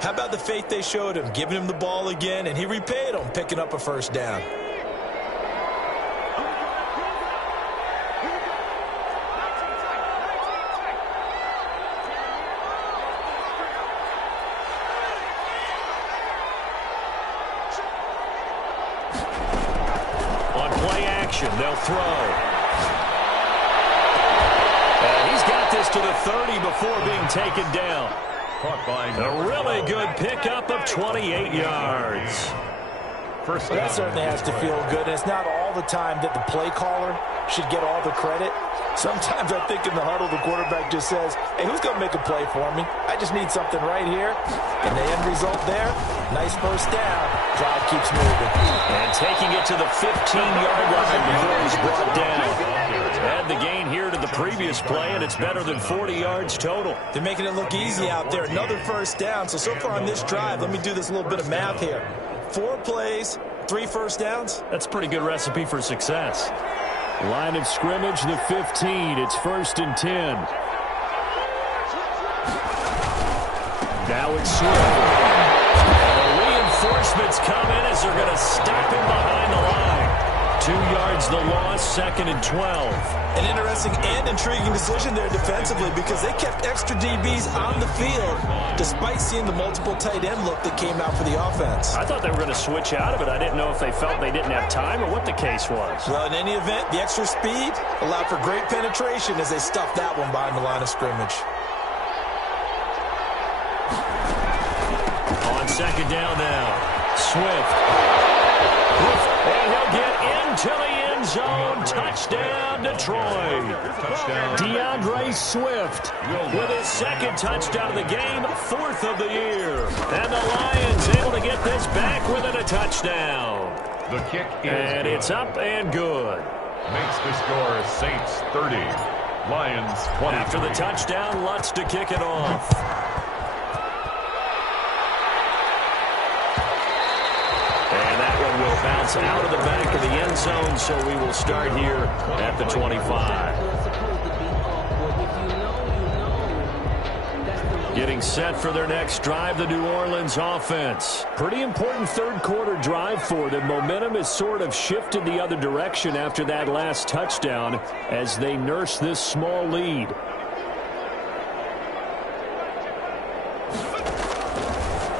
How about the faith they showed him, giving him the ball again, and he repaid them, picking up a first down. On play action, they'll throw. And he's got this to the 30 before being taken down. A really good pickup of 28 yards. First that certainly has to feel good. And it's not all the time that the play caller should get all the credit. Sometimes I think in the huddle, the quarterback just says, hey, who's going to make a play for me? I just need something right here. And the end result there, nice first down. Drive keeps moving. And taking it to the 15-yard line before he's brought down. Add the gain here to the previous play, and it's better than 40 yards total. They're making it look easy out there. Another first down. So far on this drive, let me do this little bit of math here. 4 plays, 3 first downs. That's a pretty good recipe for success. Line of scrimmage, the 15. It's 1st and 10. Now it's Swift. A Reinforcements come in as they're going to stop him behind the line. 2 yards the loss, 2nd and 12. An interesting and intriguing decision there defensively because they kept extra DBs on the field despite seeing the multiple tight end look that came out for the offense. I thought they were going to switch out of it. I didn't know if they felt they didn't have time or what the case was. Well, in any event, the extra speed allowed for great penetration as they stuffed that one behind the line of scrimmage. On 2nd down now, Swift. And he'll get into the end zone. Touchdown, Detroit. DeAndre Swift with his 2nd touchdown of the game, 4th of the year. And the Lions able to get this back within a touchdown. The kick is And it's up and good. Makes the score Saints 30, Lions 20. After the touchdown, Lutz to kick it off. And that one will bounce out of the back of the end zone, so we will start here at the 25. Getting set for their next drive, the New Orleans offense. Pretty important third-quarter drive for them. Momentum has sort of shifted the other direction after that last touchdown as they nurse this small lead.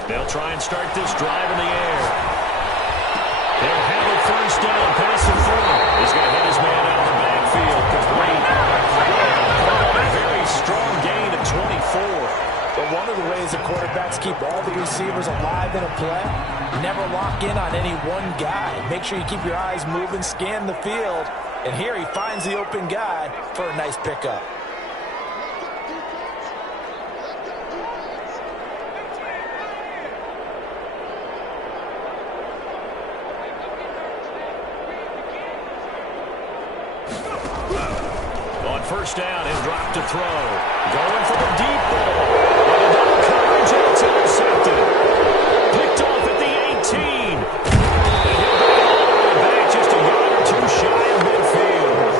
They'll try and start this drive in the air. They'll have it first down, pass it through. He's going to hit his man out of the backfield. Complete. A very strong gain of 24. But one of the ways the quarterbacks keep all the receivers alive in a play, never lock in on any one guy. Make sure you keep your eyes moving, scan the field. And here he finds the open guy for a nice pickup. On first down, he'll drop to throw. Going for the deep ball. Without coverage, and it's intercepted. Picked off at the 18. And he'll go all the way back just a yard or two shy of midfield.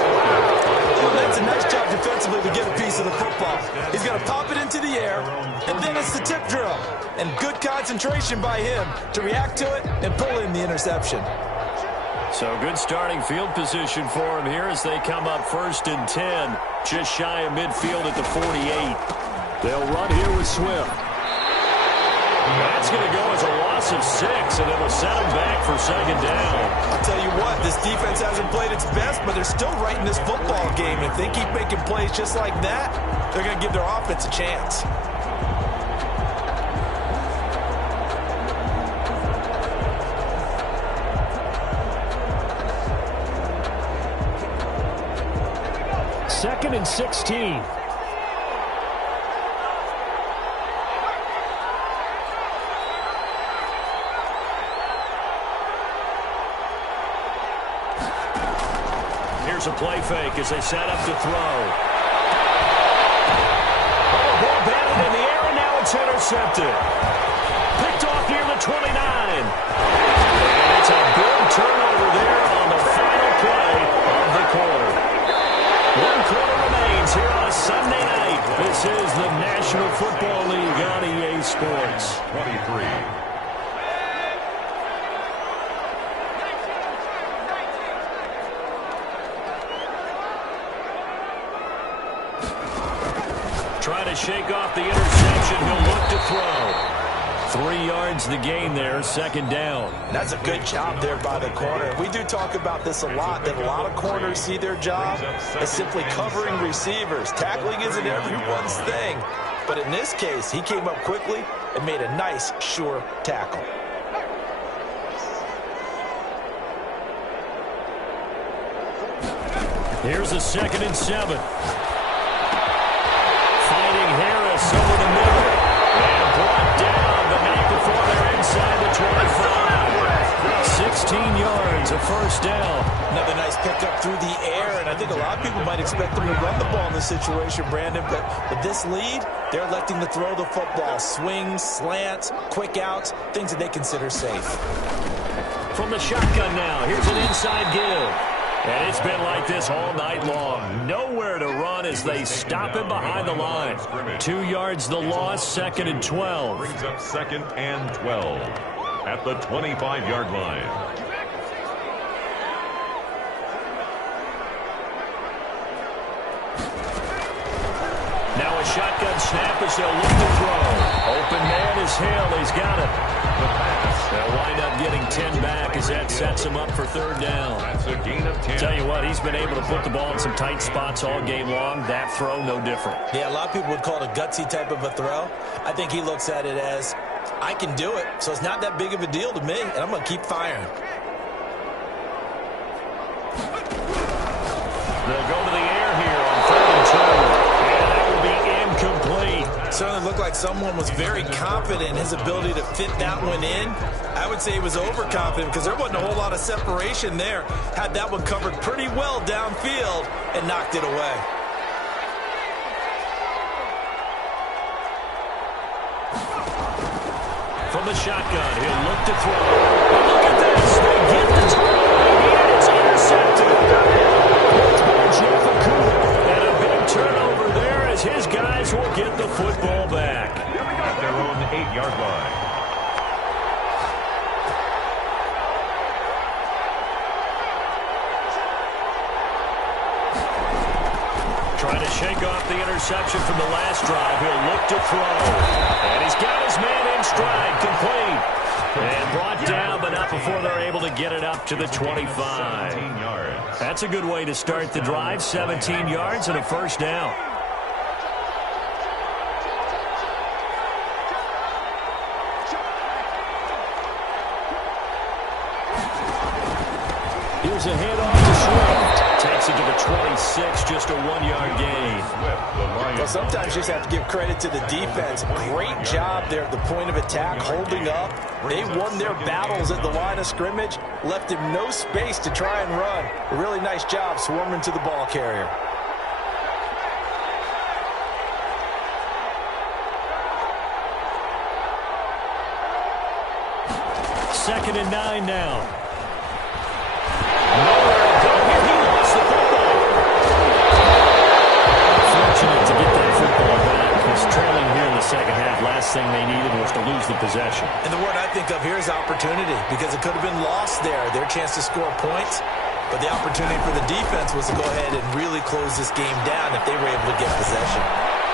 Well, that's a nice job defensively to get a piece of the football. He's going to pop it into the air, and then it's the tip drill. And good concentration by him to react to it and pull in the interception. So good starting field position for him here as they come up 1st and 10, just shy of midfield at the 48. They'll run here with Swift. That's going to go as a loss of 6, and it'll set them back for 2nd down. I'll tell you what, this defense hasn't played its best, but they're still right in this football game. If they keep making plays just like that, they're going to give their offense a chance. Second and 16. Here's a play fake as they set up to throw. Oh, ball batted in the air, and now it's intercepted. Picked off near the 29. And it's a big turnover there on the final play of the quarter. 1 quarter remains here on a Sunday night. This is the National Football League on EA Sports. 23. Trying to shake off the interception. He'll look to throw. 3 yards the gain there, 2nd down. And that's a good job there by the corner. We do talk about this a lot, that a lot of corners see their job as simply covering receivers. Tackling isn't everyone's thing. But in this case, he came up quickly and made a nice, sure tackle. Here's a 2nd and 7. Fighting Harris over the middle. And brought down the night before they're inside the 25. 16 yards, a 1st down. Another nice pickup through the air, and I think a lot of people might expect them to run the ball in this situation, Brandon, but with this lead, they're electing to throw the football. Swings, slants, quick outs, things that they consider safe. From the shotgun now, here's an inside give. And it's been like this all night long. Nowhere to run as they stop him behind the line. 2 yards the loss, 2nd and 12. Brings up 2nd and 12. at the 25-yard line. Now a shotgun snap as they'll look to throw. Open man is Hill. He's got it. The pass. They'll wind up getting 10 back as that sets him up for third down. That's a gain of 10. Tell you what, he's been able to put the ball in some tight spots all game long. That throw, no different. Yeah, a lot of people would call it a gutsy type of a throw. I think he looks at it as, I can do it, so it's not that big of a deal to me, and I'm going to keep firing. They'll go to the air here on 3rd and 2. And that will be incomplete. Certainly looked like someone was very confident in his ability to fit that one in. I would say he was overconfident because there wasn't a whole lot of separation there. Had that one covered pretty well downfield and knocked it away. From the shotgun, he'll look to throw. And look at this. They get the turnover, and it's intercepted. Jeff Okudah. And a big turnover there as his guys will get the football back. At their own 8-yard line. Trying to shake off the interception from the last drive. He'll look to throw. And he's got his man in stride, complete. And brought down, but not before they're able to get it up to the 25. 17 yards. That's a good way to start the drive. 17 yards and a first down. Here's a handoff to Swift. Takes it to the 26, just a 1-yard gain. Well, sometimes you just have to give credit to the defense. Great job there at the point of attack, holding up. They won their battles at the line of scrimmage, left him no space to try and run. A really nice job swarming to the ball carrier. Second and 9 now. Nowhere to go here. He lost the football. Fortunate to get that football back. He's trailing here in the second half. Last thing they needed was to lose the possession. And the word I think of here is opportunity, because it could have been lost there. Their chance to score points. But the opportunity for the defense was to go ahead and really close this game down if they were able to get possession.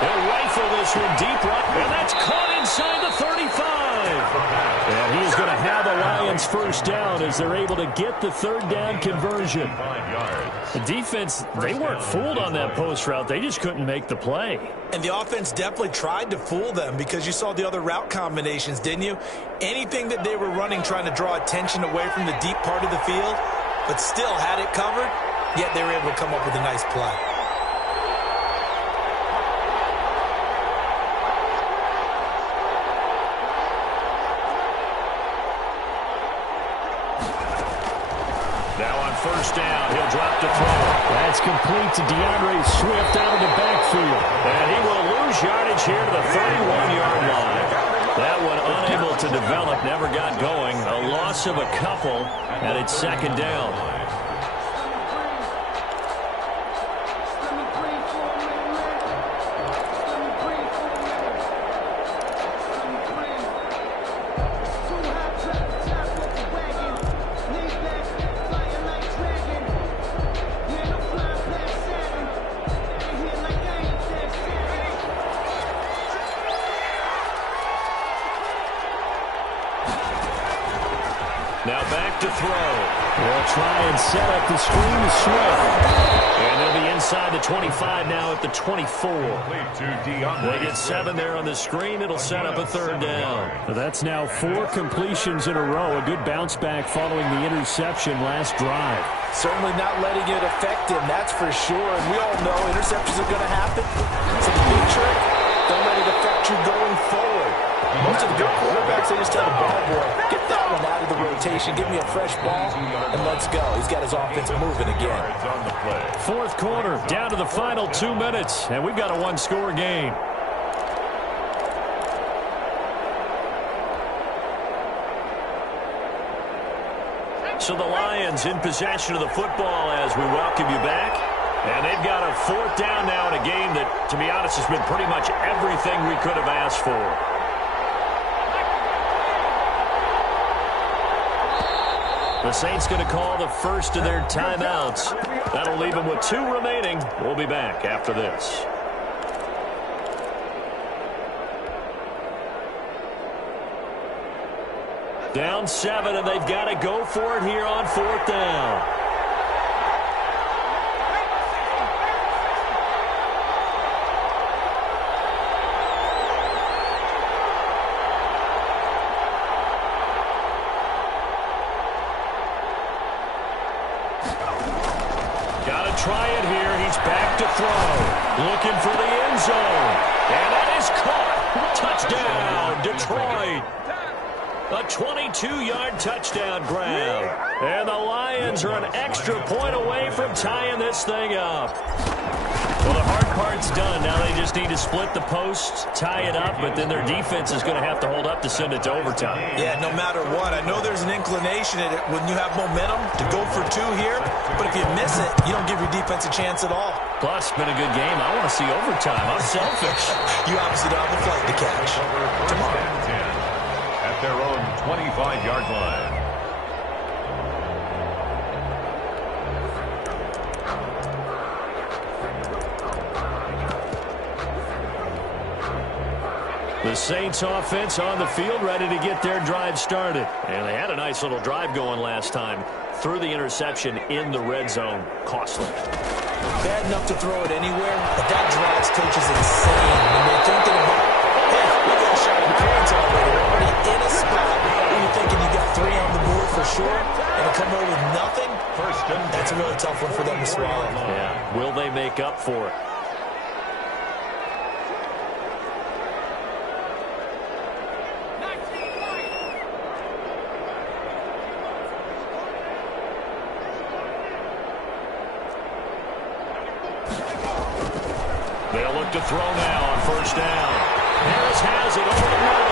They'll rifle this one deep right, and that's caught inside the 35. And he is going to have the Lions first down as they're able to get the third down conversion. 5 yards. The defense, they weren't fooled on that post route. They just couldn't make the play. And the offense definitely tried to fool them because you saw the other route combinations, didn't you? Anything that they were running trying to draw attention away from the deep part of the field, but still had it covered, yet they were able to come up with a nice play. Now on first down, he'll drop to throw. That's complete to DeAndre Swift out of the backfield. And he will lose yardage here to the 31-yard line. That one unable to develop, never got going. A loss of a couple, and it's second down. Now back to throw. They'll try and set up the screen to Swift. And they'll be inside the 25 now at the 24. They get 7 there on the screen. It'll set up a third down. So that's now 4 completions in a row. A good bounce back following the interception last drive. Certainly not letting it affect him, that's for sure. And we all know interceptions are going to happen. It's a big trick. Don't let it affect you going forward. Most of the good quarterbacks, they just tell the ball boy, get that one out of the rotation, give me a fresh ball, and let's go. He's got his offense moving again. Fourth quarter, down to the final 2 minutes, and we've got a one-score game. So the Lions in possession of the football as we welcome you back. And they've got a fourth down now in a game that, to be honest, has been pretty much everything we could have asked for. The Saints going to call the first of their timeouts. That'll leave them with 2 remaining. We'll be back after this. Down 7, and they've got to go for it here on 4th down. Got to try it here. He's back to throw. Looking for the end zone. And that is caught. Touchdown, Detroit. A 22-yard touchdown grab. And the Lions are an extra point away from tying this thing up. Well, the hard part's done. Now they just need to split the posts, tie it up, but then their defense is going to have to hold up to send it to overtime. Yeah, no matter what. I know there's an inclination in it when you have momentum to go for 2 here, but if you miss it, you don't give your defense a chance at all. Plus, it's been a good game. I want to see overtime. I'm selfish. You obviously don't have a flight to catch. Tomorrow. At their own 25-yard line. The Saints offense on the field, ready to get their drive started. And they had a nice little drive going last time. Threw the interception in the red zone. Costly. Bad enough to throw it anywhere, but that drives coaches insane when they're thinking about, hey, we got a shot at points already. We're already in a spot where you're thinking you got 3 on the board for sure, and to come away with nothing, that's a really tough one for them to swallow. Yeah, will they make up for it? They'll look to throw now on 1st down. Harris has it over the middle.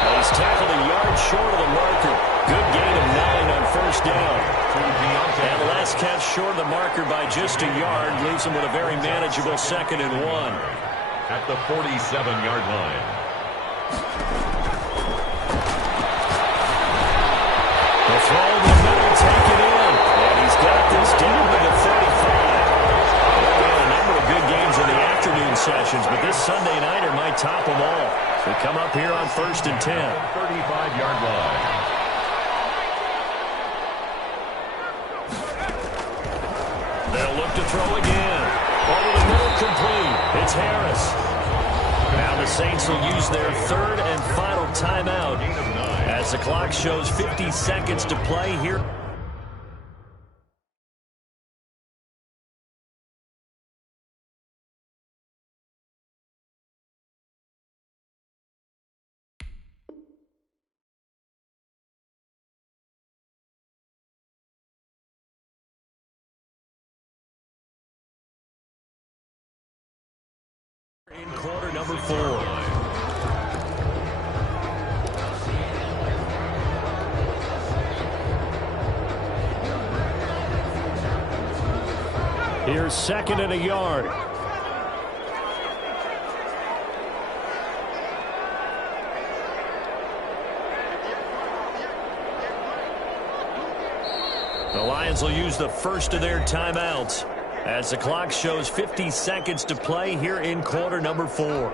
Well, he's tackled a yard short of the marker. Good gain of 9 on 1st down. And last catch short of the marker by just a yard leaves him with a very manageable 2nd and 1. At the 47-yard line. The throw in the middle, take it in. And he's got this down to the 35. Good games in the afternoon sessions, but this Sunday nighter might top them all. So we come up here on 1st and 10. 35-yard line. They'll look to throw again. Over the middle, complete. It's Harris. Now the Saints will use their 3rd and final timeout as the clock shows 50 seconds to play here. In quarter number 4. Here's 2nd and a yard. The Lions will use the first of their timeouts as the clock shows 50 seconds to play here in quarter number 4.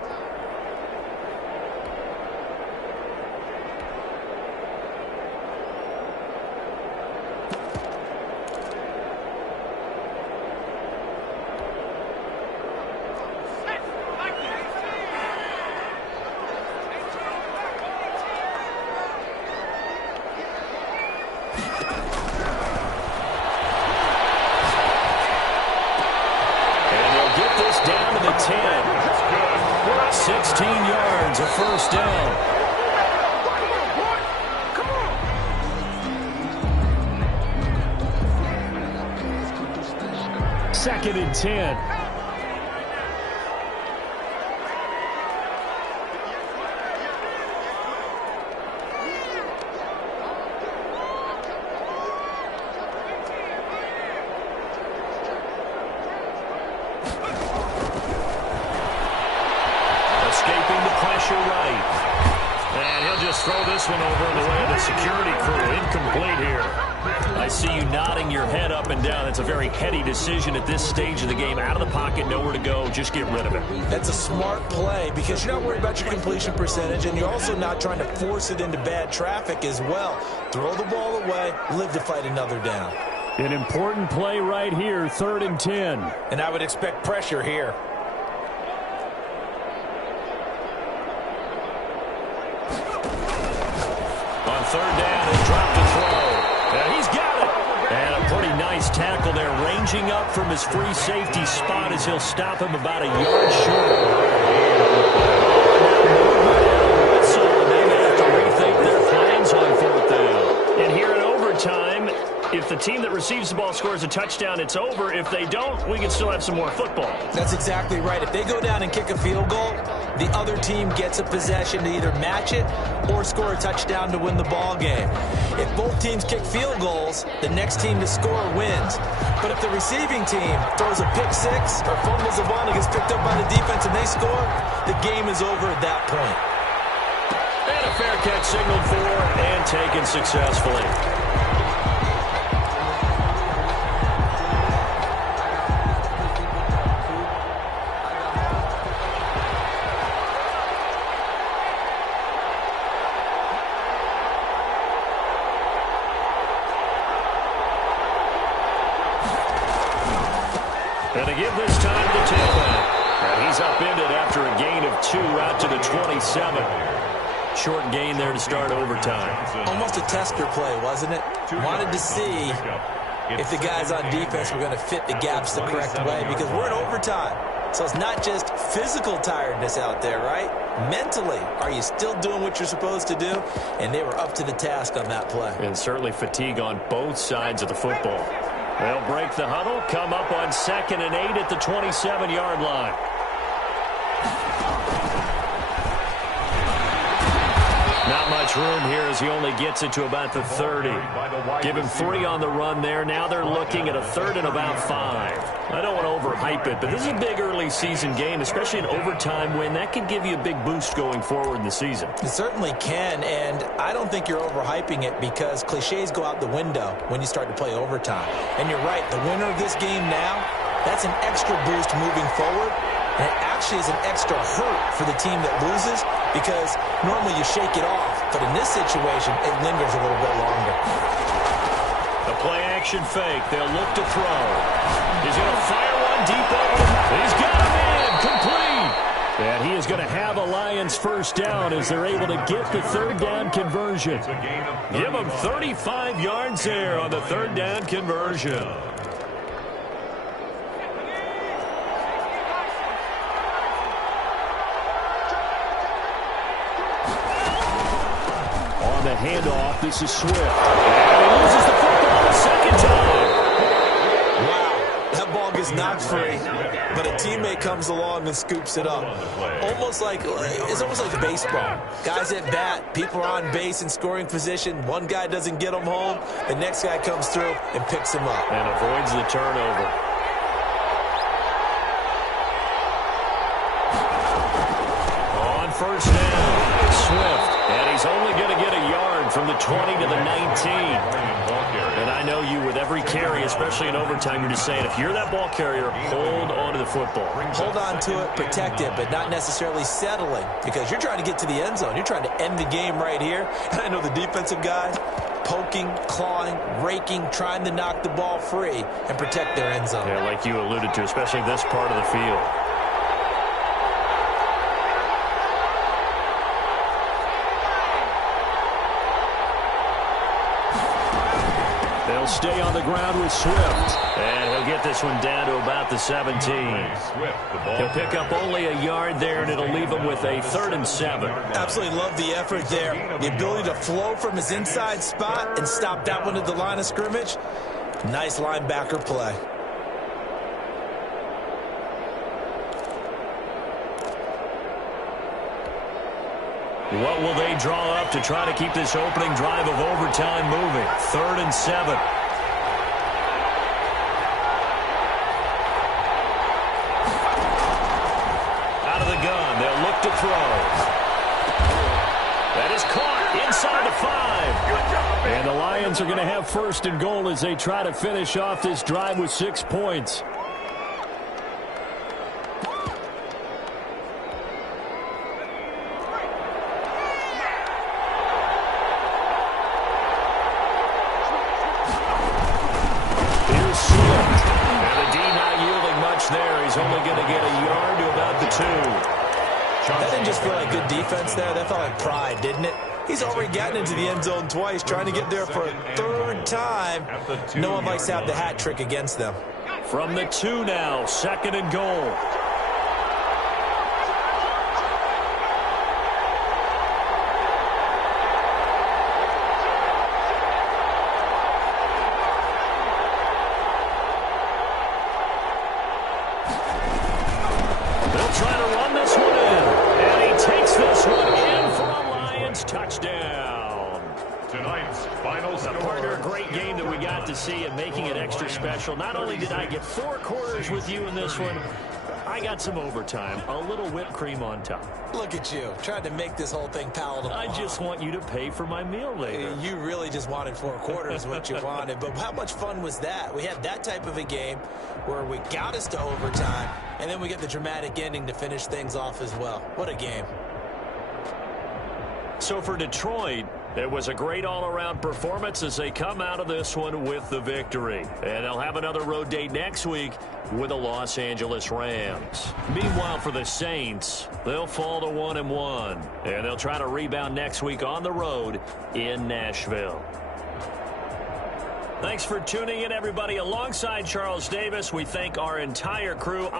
Down to the 10. 16 yards, a 1st down. 2nd and 10. Throw this one over the way of the security crew. Incomplete here. I see you nodding your head up and down. That's a very heady decision at this stage of the game. Out of the pocket, nowhere to go. Just get rid of it. That's a smart play because you're not worried about your completion percentage, and you're also not trying to force it into bad traffic as well. Throw the ball away, live to fight another down. An important play right here, 3rd and 10. And I would expect pressure here. On 3rd down, he'll drop the throw. And he's got it. And a pretty nice tackle there, ranging up from his free safety spot as he'll stop him about a yard short. So they may have to rethink their plans on 4th down. And here in overtime, if the team that receives the ball scores a touchdown, it's over. If they don't, we can still have some more football. That's exactly right. If they go down and kick a field goal, the other team gets a possession to either match it or score a touchdown to win the ball game. If both teams kick field goals, the next team to score wins. But if the receiving team throws a pick six or fumbles the ball and gets picked up by the defense and they score, the game is over at that point. And a fair catch signaled for and taken successfully. And to give this time to the tailback. And he's upended after a gain of 2 out to the 27. Short gain there to start overtime. Almost a tester play, wasn't it? Wanted to see if the guys on defense were going to fit the gaps the correct way because we're in overtime. So it's not just physical tiredness out there, right? Mentally, are you still doing what you're supposed to do? And they were up to the task on that play. And certainly fatigue on both sides of the football. They'll break the huddle, come up on 2nd and 8 at the 27-yard line. Not much room here as he only gets it to about the 30. Give him 3 on the run there. Now they're looking at a 3rd and about 5. I don't want to overhype it, but this is a big early season game, especially an overtime win. That can give you a big boost going forward in the season. It certainly can, and I don't think you're overhyping it because cliches go out the window when you start to play overtime. And you're right, the winner of this game now, that's an extra boost moving forward. And it actually is an extra hurt for the team that loses because normally you shake it off. But in this situation, it lingers a little bit longer. The play-action fake. They'll look to throw. He's going to fire one deep over. He's got him in. Complete. And he is going to have a Lions first down as they're able to get the 3rd down conversion. Give him 35 yards there on the 3rd down conversion. The handoff. This is Swift. And he loses the football the 2nd time. Wow, that ball gets knocked free, but a teammate comes along and scoops it up. It's almost like baseball. Guys at bat, people are on base in scoring position. One guy doesn't get them home. The next guy comes through and picks him up. And avoids the turnover. On 1st down, Swift. And he's only going to get a yard from the 20 to the 19. And I know you with every carry, especially in overtime, you're just saying, if you're that ball carrier, hold on to the football. Hold on to it, protect it, but not necessarily settling because you're trying to get to the end zone. You're trying to end the game right here. And I know the defensive guys poking, clawing, raking, trying to knock the ball free and protect their end zone. Yeah, like you alluded to, especially this part of the field. They'll stay on the ground with Swift. And he'll get this one down to about the 17. He'll pick up only a yard there, and it'll leave him with a 3rd and 7. Absolutely love the effort there. The ability to flow from his inside spot and stop that one at the line of scrimmage. Nice linebacker play. What will they draw up to try to keep this opening drive of overtime moving? 3rd and 7. Out of the gun, they'll look to throw. That is caught inside the 5. And the Lions are going to have first and goal as they try to finish off this drive with 6 points. Here's Swift. And the D not yielding much there. He's only going to get a yard to about the 2. That didn't just feel like good defense there. That felt like pride, didn't it? He's already gotten into the end zone twice, trying to get there for a 3rd time. No one likes to have the hat trick against them. From the 2 now, 2nd and goal. They'll try to run this one in. And he takes this one in for a Lions touchdown. Tonight's final score. Partner, a great game that we got to see and making it extra special. Not only did I get 4 quarters with you in this one, I got some overtime, a little whipped cream on top. Look at you, trying to make this whole thing palatable. I just want you to pay for my meal later. You really just wanted 4 quarters, what you wanted. But how much fun was that? We had that type of a game where we got us to overtime, and then we get the dramatic ending to finish things off as well. What a game. So for Detroit, it was a great all-around performance as they come out of this one with the victory. And they'll have another road date next week with the Los Angeles Rams. Meanwhile, for the Saints, they'll fall to 1-1. And they'll try to rebound next week on the road in Nashville. Thanks for tuning in, everybody. Alongside Charles Davis, we thank our entire crew.